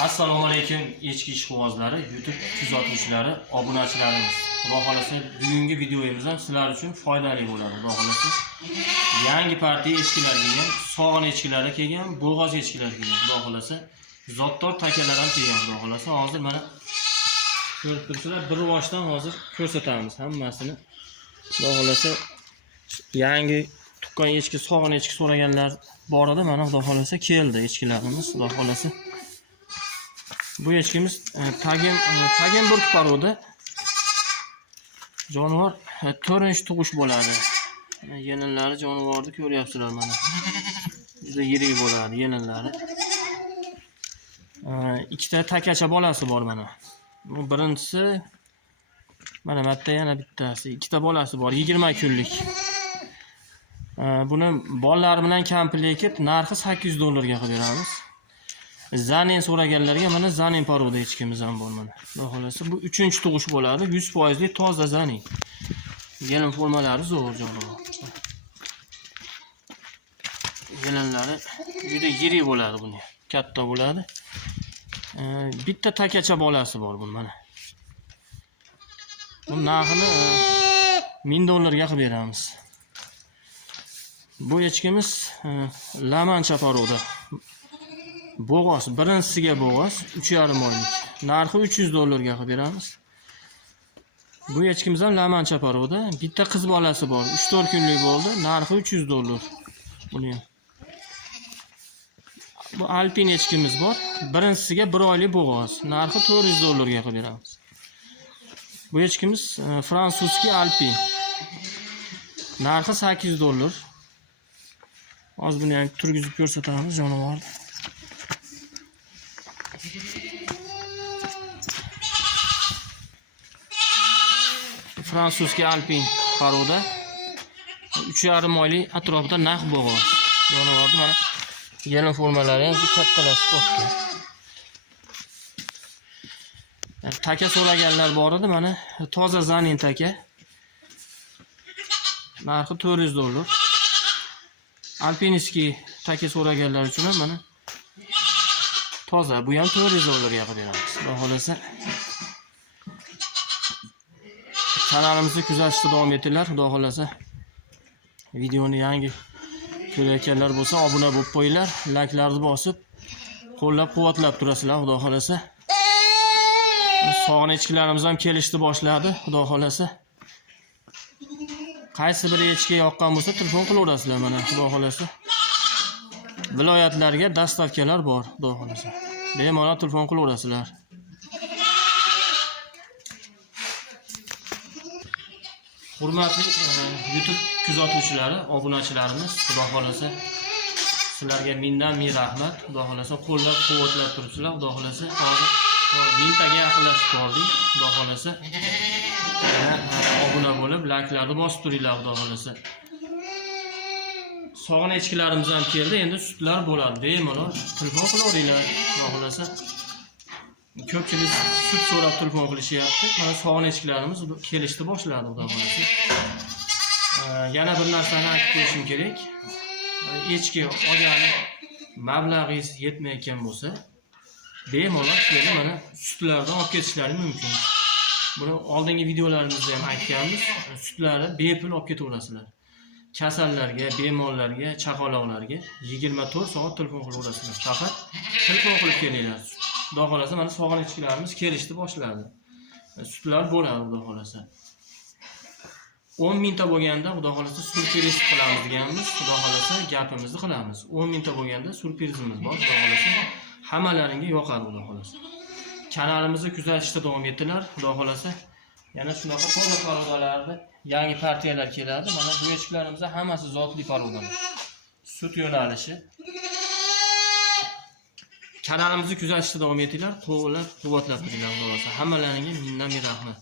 Assalomu alaykum echki ishqibozlari, YouTube kuzatuvchilari, obunachilarimiz. Xudo xolasa bugungi videomiz ham sizlar uchun foydali bo'ladi. Xudo xolasa yangi partiya echkilar kelgan, sog'in echkilari kelgan, bo'g'oz echkilar kelgan. Xudo xolasa zotdor takalar ham kelgan. Xudo xolasa hozir mana ko'rib turibsizlar, bir boshdan hozir ko'rsatamiz hammasini. Xudo xolasa yangi tuqqan echki, sog'in echki so'raganlar bor edi. Mana xudo xolasa keldi echkilarimiz. Xudo xolasa bu echkimiz tagem bir parodi. Jonivor 4 tug'ish bo'ladi. Yelinlari jonivorni ko'ryapsizlar mana. Juda yirik bo'ladi yelinlari. Ikkita takacha bolasi bor mana. Bu birinchisi mana bitta yana bittasi, ikkita bolasi bor, 20 kunlik. Buni bolalari bilan komplekt narxi $800 ga qilib beramiz. Zanin so'raganlarga mana zanin paroda echkimiz ham bor mana. Xudo xolasa bu 3-tug'ish bo'ladi, 100% toza zanin. Yelin formalari zo'r jonivor. Yelinlari juda yirik bo'ladi buni. Katta bo'ladi. Bitta takacha bolasi bor bu mana. Bu narxini $1000 ga qilib beramiz. Bu echkimiz La Mancha paroda. Bo'g'oz, birinchisiga bo'g'oz 3,5 oylik. Narxi $300 ga qilib beramiz. Bu echkimiz ham La Mancha paroda, bitta qiz bolasi bor, 3-4 kunlik bo'ldi, narxi $300. Buni ham. Bu Alpin echkimiz bor, birinchisiga 1 oylik bo'g'oz, narxi $400 ga qilib beramiz. Bu echkimiz fransuzskiy Alpin. Narxi $800. Hozir buni ham turgizib ko'rsatamiz jonivorni. Fransuzskiy Alpin paroda 3,5 oylik atrofida naq bo'g'oz. Jonivorni mana yelin formalari ham kattalashib qoldi. Taka so'raganlar bor edi, mana toza zanin taka. Narxi $400. Alpinskiy taka so'raganlar uchun ham mana toza, bu ham $400 ga qilib beramiz. Xudo xolasa kanalimizni kuzatishda davom etinglar. Xudo xolasa videoni yangi ko'rayotganlar bo'lsa obuna bo'lib qo'yinglar, layklarni bosib qo'llab-quvvatlab turasizlar. Xudo xolasa sog'in echkilarimiz ham kelishni boshladi. Xudo xolasa qaysi bir echki yoqqan bo'lsa telefon qilaverasizlar mana. Xudo xolasa viloyatlarga dastavkalar bor. Xudo xolasa bemalol telefon qilaverasizlar. Hurmatli YouTube kuzatuvchilari, obunachilarimiz, xudo xolasa sizlarga mindan-ming rahmat. Xudo xolasa qo'llab-quvvatlab turibsizlar. Xudo xolasa hozir 1000 taga yaqinlashib qoldik. Xudo xolasa obuna bo'lib, layklarni bosib turinglar. Xudo xolasa sog'in echkilarimiz ham keldi, endi sutlar bo'ladi. Bemalol telefon qilaveringlar. Xudo xolasa ko'pchilik sut so'rab telefon qilishyapti. Mana sog'in echkilarimiz kelishni boshladi. Xudo xolasa yana bir narsani aytib qo'yishim kerak. Echki olgani mablag'ingiz yetmayotgan bo'lsa, bemalol kelib mana sutlardan olib ketishlari mumkin. Buni oldingi videolarimizda ham aytganmiz. Sutlarni bepul olib ketaverasizlar. Kasallarga, bemorlarga, chaqaloqlarga 24 soat telefon qilaverasizlar. Faqat telefon qilib kelinglar. Xudo xolasa mana sog'in echkilarimiz kelishni boshladi. Sutlar bo'ladi xudo xolasa. 10 mingta bo'lganda xudo xolasa surpriz qilamiz deganmiz. Xudo xolasa gapimizni qilamiz. 10 mingta bo'lganda surprizimiz bor. Xudo xolasa hammalaringga yoqadi xudo xolasa. Kanalimizni kuzatishda davom etinglar. Xudo xolasa yana shunaqa toza parodalarda yangi partiyalar keladi. Mana bu echkilarimizda hammasi zotli parodalar. Sut yo'nalishi. Kanalimizni kuzatishda davom etinglar. Qo'llab-quvvatlab turinglar. Xudo xolasa hammalaringga mindan-ming rahmat.